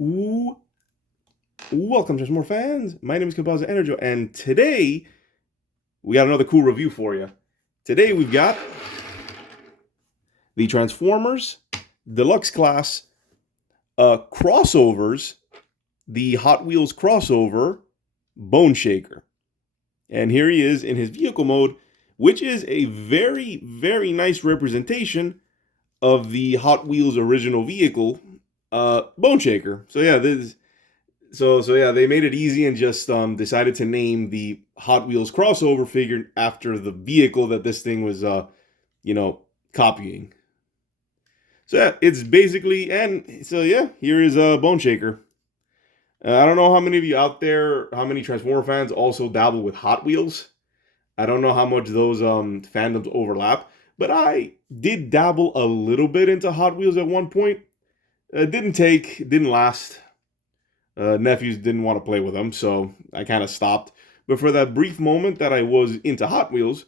Ooh, welcome, just more fans. My name is Composite Enerjoe, and today we got another cool review for you. Today we've got the Transformers Deluxe class crossovers, the Hot Wheels crossover Bone Shaker. And here he is in his vehicle mode, which is a very, very nice representation of the Hot Wheels original vehicle, Bone Shaker. So yeah, yeah, they made it easy and just decided to name the Hot Wheels crossover figure after the vehicle that this thing was, you know, copying. So yeah, it's basically, and so yeah, here is a Bone Shaker. I don't know how many of you out there, how many Transformer fans also dabble with Hot Wheels. I don't know how much those fandoms overlap, but I did dabble a little bit into Hot Wheels at one point. Didn't last. Nephews didn't want to play with them, so I kind of stopped. But for that brief moment that I was into Hot Wheels,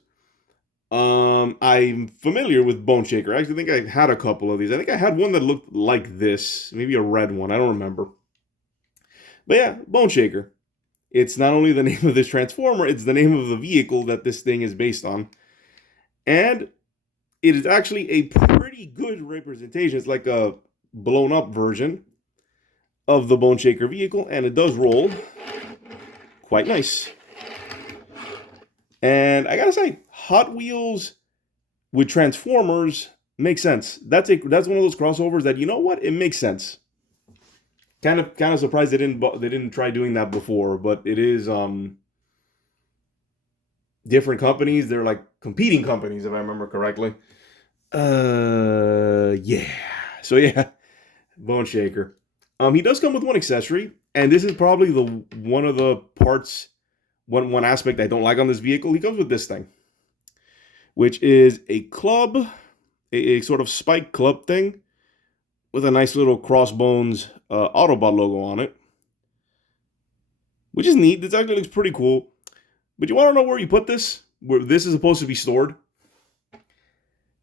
I'm familiar with Bone Shaker. I actually think I had a couple of these. I think I had one that looked like this, maybe a red one. I don't remember. But yeah, Bone Shaker. It's not only the name of this Transformer, it's the name of the vehicle that this thing is based on. And it is actually a pretty good representation. It's like a blown up version of the Bone Shaker vehicle, and it does roll quite nice. And I gotta say, Hot Wheels with Transformers makes sense. That's one of those crossovers that, you know what, it makes sense. Kind of surprised they didn't try doing that before, but it is different companies. They're like competing companies, if I remember correctly. Yeah. So yeah, Bone Shaker. He does come with one accessory, and this is probably the one of the parts, one aspect I don't like on this vehicle. He comes with this thing, which is a club, a sort of spike club thing, with a nice little Crossbones Autobot logo on it, which is neat. This actually looks pretty cool. But you want to know where you put this? Where this is supposed to be stored?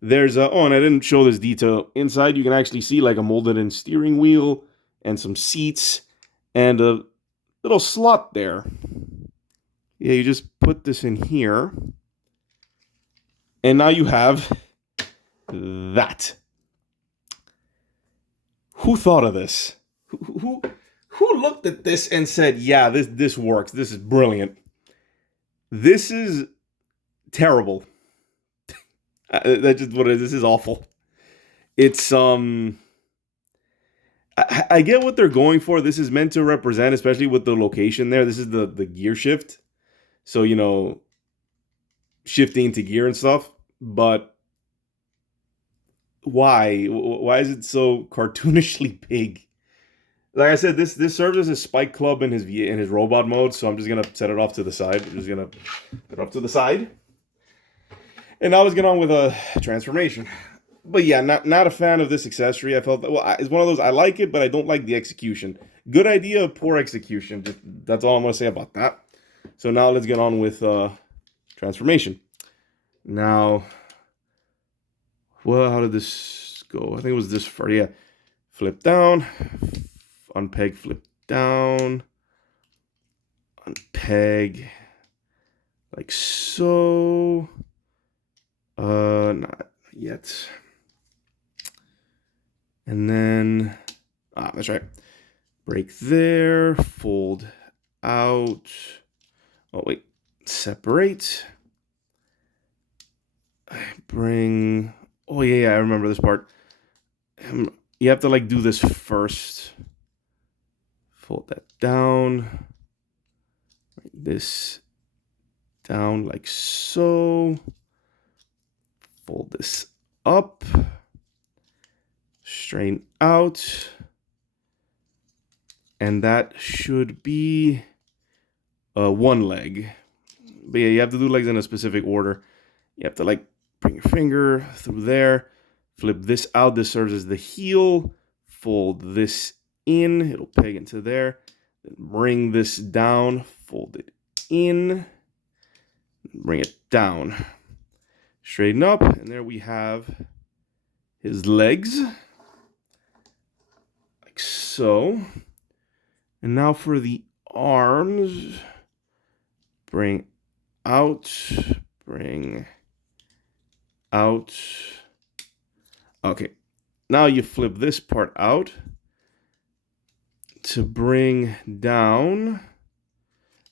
There's oh, and I didn't show this detail. Inside, you can actually see like a molded-in steering wheel and some seats and a little slot there. Yeah, you just put this in here, and now you have that. Who thought of this? Who looked at this and said, "Yeah, this works. This is brilliant. This is terrible." That's just what it is. This is awful. It's I get what they're going for. This is meant to represent, especially with the location there. This is the gear shift, so shifting to gear and stuff. But why? Why is it so cartoonishly big? Like I said, this serves as a spike club in his robot mode. So I'm just gonna set it off to the side. I'm just gonna put it off to the side, and now let's get on with a transformation. But yeah, not a fan of this accessory. I felt that, well, it's one of those, I like it, but I don't like the execution. Good idea, poor execution. That's all I'm gonna say about that. So now let's get on with transformation. Now, well, how did this go? I think it was this far. Yeah, flip down, unpeg, flip down, unpeg, like so. Not yet. And then, that's right. Break there, fold out. Oh, wait, separate. Bring, oh yeah, I remember this part. You have to like do this first. Fold that down. Bring this down like so. Fold this up. Straighten out. And that should be one leg. But yeah, you have to do legs in a specific order. You have to like bring your finger through there. Flip this out. This serves as the heel. Fold this in. It'll peg into there. Then bring this down. Fold it in. Bring it down. Straighten up. And there we have his legs. Like so. And now for the arms. Bring out. Bring out. Okay. Now you flip this part out to bring down.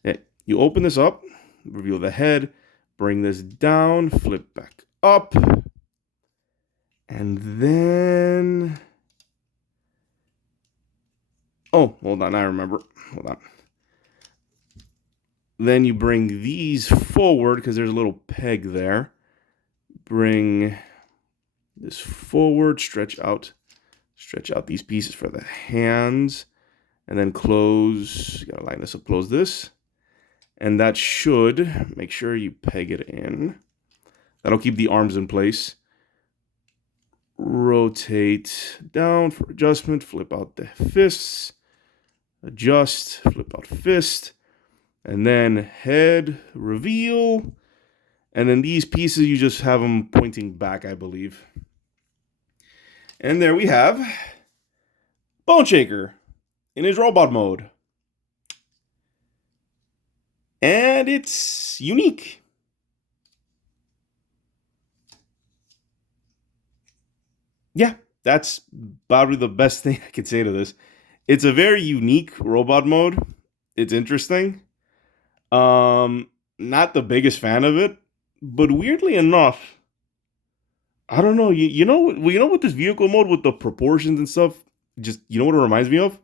Yeah, you open this up, reveal the head, bring this down, flip back up, and then... Oh, hold on, I remember. Hold on. Then you bring these forward because there's a little peg there. Bring this forward, stretch out these pieces for the hands, and then close. You gotta line this up, close this. And that should, make sure you peg it in. That'll keep the arms in place. Rotate down for adjustment, flip out the fists. Adjust, flip out fist. And then head, reveal. And then these pieces, you just have them pointing back, I believe. And there we have Bone Shaker in his robot mode. And it's unique. Yeah, that's probably the best thing I could say to this. It's a very unique robot mode. It's interesting. Not the biggest fan of it, but weirdly enough, I don't know. You know what this vehicle mode with the proportions and stuff, just, you know what it reminds me of?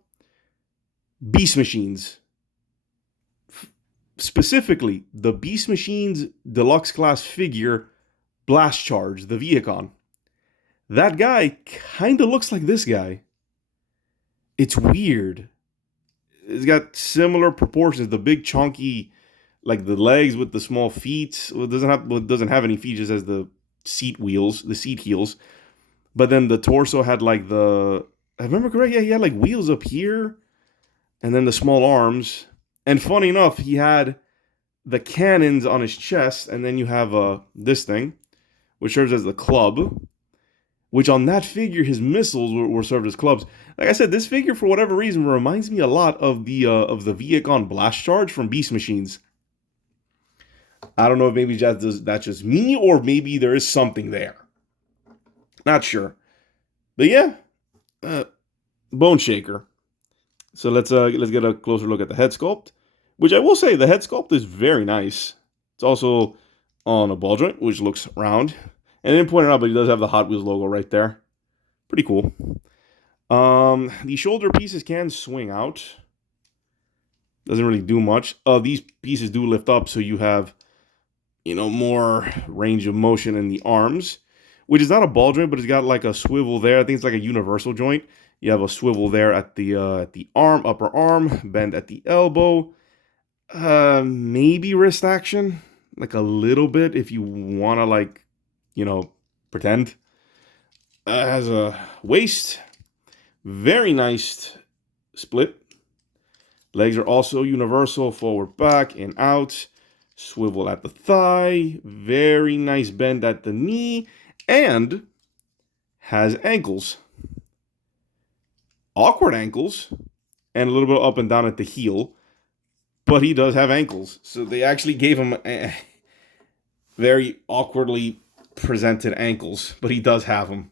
Beast Machines. Specifically, the Beast Machines Deluxe class figure Blast Charge, the Viacon. That guy kind of looks like this guy. It's weird. It's got similar proportions. The big chunky, like the legs with the small feet. Well, it doesn't have any feet, just has the seat wheels, the seat heels. But then the torso had like the, I remember correct, yeah, he had like wheels up here, and then the small arms. And funny enough, he had the cannons on his chest, and then you have this thing, which serves as the club, which on that figure, his missiles were served as clubs. Like I said, this figure, for whatever reason, reminds me a lot of the Viacon Blast Charge from Beast Machines. I don't know if maybe that's just me, or maybe there is something there. Not sure. But yeah, Bone Shaker. So let's get a closer look at the head sculpt, which I will say the head sculpt is very nice. It's also on a ball joint, which looks round. And I didn't point it out, but he does have the Hot Wheels logo right there. Pretty cool. The shoulder pieces can swing out. Doesn't really do much. These pieces do lift up, so you have, more range of motion in the arms, which is not a ball joint, but it's got like a swivel there. I think it's like a universal joint. You have a swivel there at the arm, upper arm, bend at the elbow. Maybe wrist action, like a little bit if you want to pretend. Has a waist, very nice split. Legs are also universal, forward, back, and out. Swivel at the thigh, very nice bend at the knee, and has ankles. Awkward ankles, and a little bit up and down at the heel, but he does have ankles. So they actually gave him very awkwardly presented ankles, but he does have them.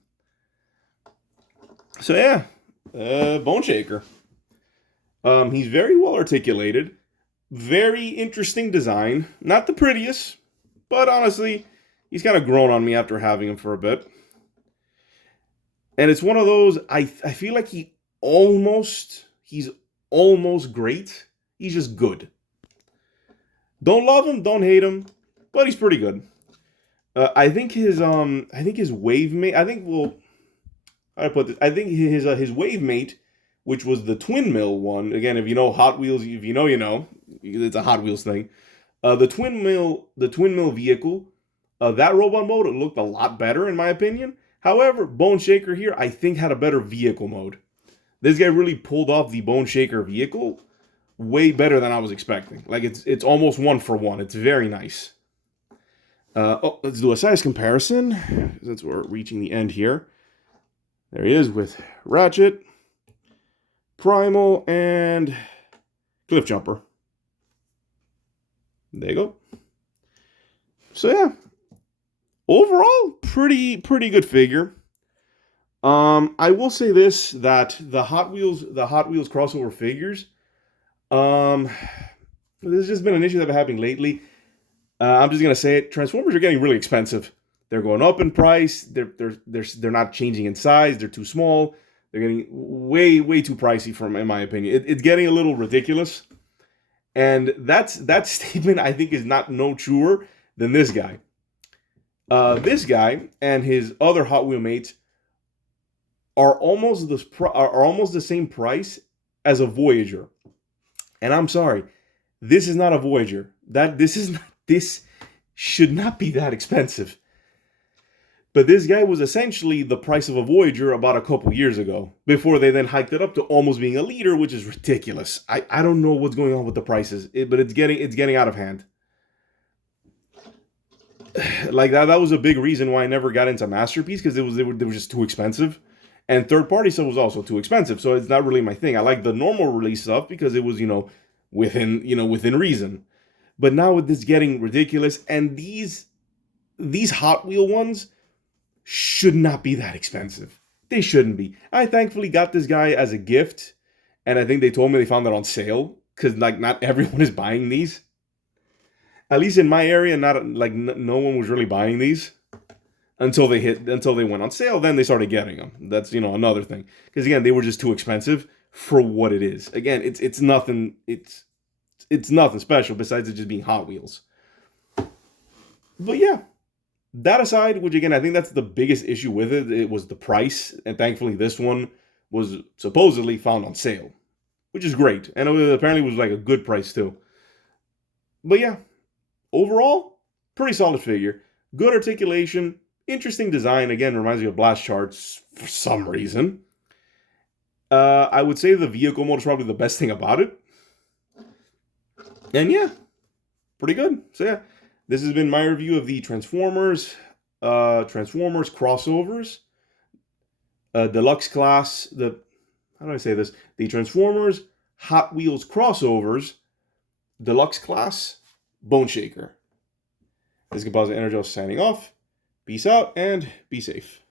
So yeah, Bone Shaker. He's very well articulated, very interesting design. Not the prettiest, but honestly, he's kind of grown on me after having him for a bit. And it's one of those, I feel like he's almost great. He's just good. Don't love him, don't hate him, but he's pretty good. I think his wave mate. How do I put this? I think his wave mate, which was the twin mill one. Again, if you know Hot Wheels, if you know, you know. It's a Hot Wheels thing. The twin mill vehicle, that robot mode, it looked a lot better in my opinion. However, Bone Shaker here, I think, had a better vehicle mode. This guy really pulled off the Bone Shaker vehicle way better than I was expecting. Like, it's almost one for one. It's very nice. Let's do a size comparison, since we're reaching the end here. There he is with Ratchet, Primal, and Cliff Jumper. There you go. So yeah, overall, pretty good figure. I will say this, that the Hot Wheels crossover figures, this has just been an issue that's been happening lately. I'm just gonna say it. Transformers are getting really expensive. They're going up in price. They're not changing in size. They're too small. They're getting way too pricey, in my opinion. It's getting a little ridiculous. And that statement, I think, is not no truer than this guy. This guy and his other Hot Wheel mates are almost the same price as a Voyager. And I'm sorry, this is not a Voyager. This should not be that expensive. But this guy was essentially the price of a Voyager about a couple years ago, before they then hiked it up to almost being a liter, which is ridiculous. I don't know what's going on with the prices, but it's getting out of hand. Like that was a big reason why I never got into Masterpiece, because they were just too expensive. And third party stuff was also too expensive, so it's not really my thing. I like the normal release stuff because it was, within reason. But now with this getting ridiculous, and these Hot Wheel ones should not be that expensive. They shouldn't be. I thankfully got this guy as a gift, and I think they told me they found it on sale, because not everyone is buying these. At least in my area, no one was really buying these until they went on sale. Then they started getting them. That's another thing, because again, they were just too expensive for what it is. Again, it's nothing. It's nothing special besides it just being Hot Wheels. But yeah, that aside, which again, I think that's the biggest issue with it. It was the price, and thankfully this one was supposedly found on sale, which is great, and it apparently was like a good price too. But yeah, overall, pretty solid figure. Good articulation, interesting design. Again, reminds me of Blast Charts for some reason. I would say the vehicle mode is probably the best thing about it. And yeah, pretty good. So yeah, this has been my review of the Transformers crossovers, Deluxe class. How do I say this? The Transformers Hot Wheels crossovers, Deluxe class, Bone Shaker. This is Composite Enerjoe signing off. Peace out and be safe.